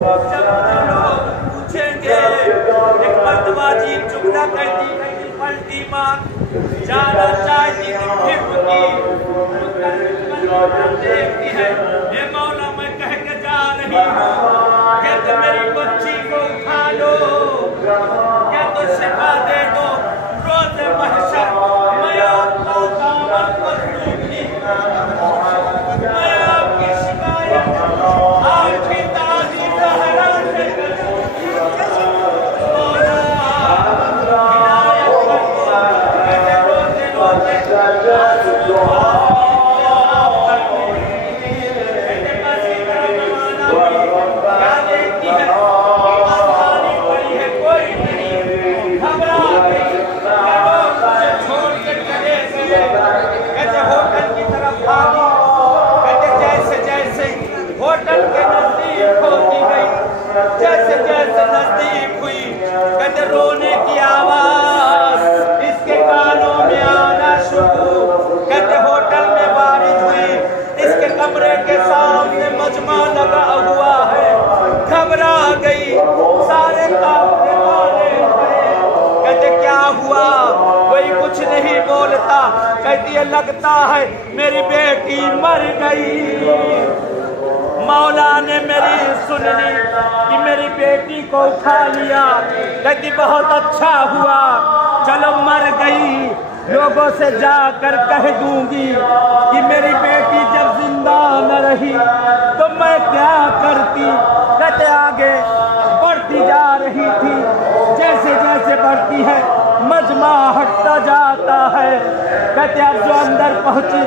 जब मुझे लोग पूछेंगे एक मर्तबा जीप चुगला कहती पलटी मार जाना चाहती थी फिर देखती है ये मौला मैं कह के जा रही हूँ क्या तो मेरी बच्ची को उठा लो क्या तो शिफा दे दो रोज़ महशर मैं आपका दामन पकड़ूंगी मैं आपकी शिकायत आपकी ताज़ी लहरा से करूंगी मौला हिदायत कर दो होटल के नजदीक होती गई जैसे जैसे नजदीक हुई कहते रोने की आवाज इसके कानों में आना शुरू कहते होटल में बारिश हुई इसके कमरे के सामने मजमा लगा हुआ है घबरा गई सारे कांपने वाले कहते क्या हुआ कोई कुछ नहीं बोलता कहती है लगता है मेरी बेटी मर गई मौला ने मेरी सुन ली कि मेरी बेटी को उठा लिया कहती बहुत अच्छा हुआ चलो मर गई लोगों से जाकर कह दूंगी कि मेरी बेटी जब जिंदा न रही तो मैं क्या करती कहते आगे बढ़ती जा रही थी जैसे जैसे बढ़ती है मजमा हटता जाता है कहते अब जो अंदर पहुंची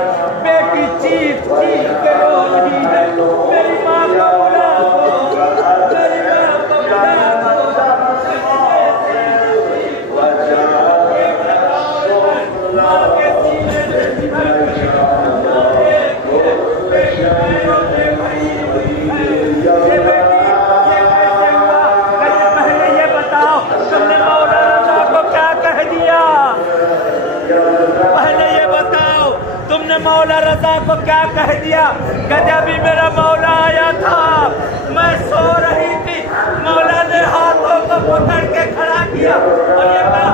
बेटी चीख चीख के रो रही है मेरी माँ को बुला दो मेरी माँ को बुला दो माँ के सीने से पहले ये बताओ तुमने मौला रज़ा को क्या कह दिया पहले ये बताओ तुमने मौला रज़ा को क्या कह दिया कहते अभी मेरा मौला आया था मैं सो रही थी मौला ने हाथों को पकड़ के खड़ा किया और ये कहा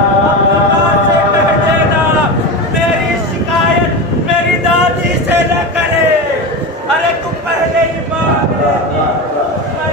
से कह देना मेरी शिकायत मेरी दादी से न करे अरे तुम पहले ही मांग लेती मैं